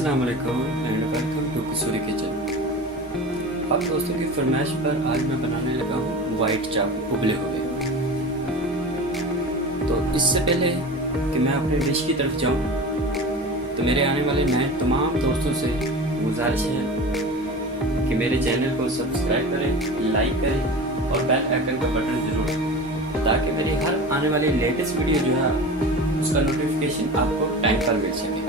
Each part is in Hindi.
अस्सलाम वालेकुम and welcome to Kasuri kitchen. अब दोस्तों की फरमाइश पर आज मैं बनाने लगा हूँ वाइट चावल उबले हुए। तो इससे पहले कि मैं अपने डिश की तरफ जाऊँ तो मेरे आने वाले नए तमाम दोस्तों से गुजारिश है कि मेरे चैनल को सब्सक्राइब करें, लाइक करें और बेल आइकन का बटन ज़रूर, ताकि मेरी हर आने वाली लेटेस्ट वीडियो जो है उसका नोटिफिकेशन आपको टाइम पर मिल सके।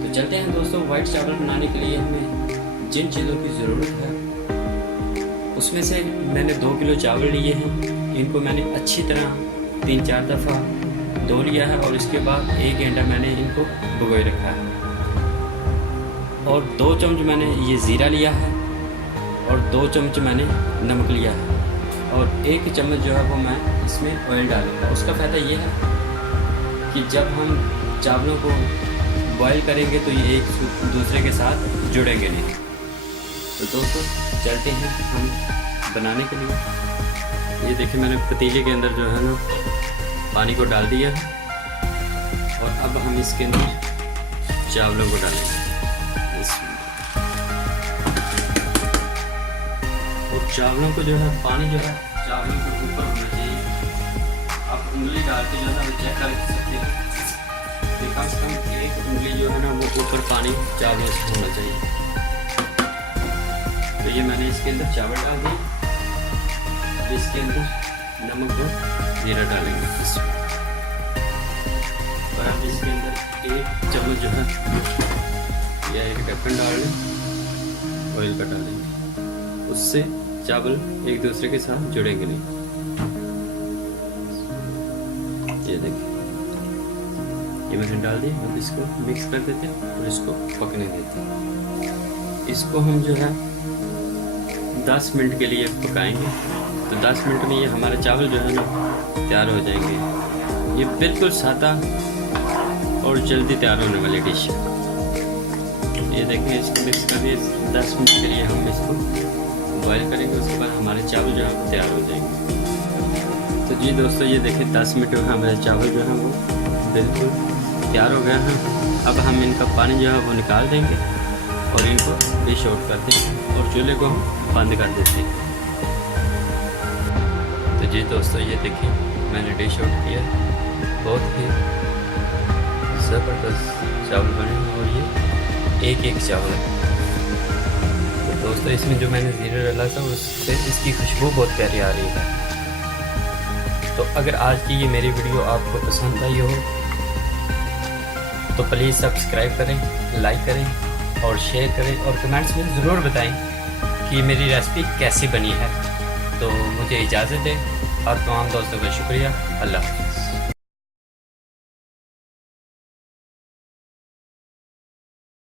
तो चलते हैं दोस्तों, वाइट चावल बनाने के लिए हमें जिन चीज़ों की ज़रूरत है उसमें से मैंने 2 किलो चावल लिए हैं। इनको मैंने अच्छी तरह 3-4 दफ़ा धो लिया है और इसके बाद 1 घंटा मैंने इनको भिगोए रखा है। और 2 चम्मच मैंने ये ज़ीरा लिया है और 2 चम्मच मैंने नमक लिया है और 1 चम्मच जो है वो मैं इसमें ऑयल डालूँगा। उसका फ़ायदा ये है कि जब हम चावलों को बॉईल करेंगे तो ये एक दूसरे के साथ जुड़ेंगे नहीं। तो दोस्तों चलते हैं हम बनाने के लिए। ये देखिए मैंने पतीले के अंदर जो है ना पानी को डाल दिया है और अब हम इसके अंदर चावलों को डालेंगे। और चावलों को जो है पानी जो है चावलों के ऊपर होना चाहिए। आप उंगली डाल के जो है चेक कर सकते हैं, कम से कम 1 उंगली जो है ना वो ऊपर पानी चावलों से होना चाहिए। तो ये मैंने इसके अंदर चावल डाल दिए। अब इसके अंदर नमक और जीरा डालेंगे और अब इसके अंदर 1 चम्मच जो है या 1 ढक्कन डाल लें, ऑयल का डालेंगे। उससे चावल एक दूसरे के साथ जुड़ेंगे नहीं। ये देखिए ये मैंने डाल दी। अब इसको मिक्स कर देते हैं और इसको पकने देते हैं। इसको हम जो है 10 मिनट के लिए पकाएंगे। तो 10 मिनट में ये हमारे चावल जो है ना तैयार हो जाएंगे। ये बिल्कुल सादा और जल्दी तैयार होने वाली डिश है। ये देखें इसको मिक्स कर दिए। 10 मिनट के लिए हम इसको बॉयल करेंगे, उसके बाद हमारे चावल जो है तैयार हो जाएंगे। तो जी दोस्तों ये देखें 10 मिनट में हमारे चावल जो है वो बिल्कुल तैयार हो गया है। अब हम इनका पानी जो है वो निकाल देंगे और इनको डिश आउट कर देंगे और चूल्हे को हम बंद कर देते हैं। तो जी दोस्तों ये देखिए मैंने डिश आउट किया। बहुत ही ज़बरदस्त चावल बने और ये एक चावल है। तो दोस्तों इसमें जो मैंने ज़ीरा डाला था उससे इसकी खुशबू बहुत प्यारी आ रही है। तो अगर आज की ये मेरी वीडियो आपको पसंद आई हो तो प्लीज़ सब्सक्राइब करें, लाइक करें और शेयर करें और कमेंट्स में ज़रूर बताएं कि मेरी रेसिपी कैसी बनी है। तो मुझे इजाज़त दें और तमाम दोस्तों का शुक्रिया। अल्लाह हाफ़िज़।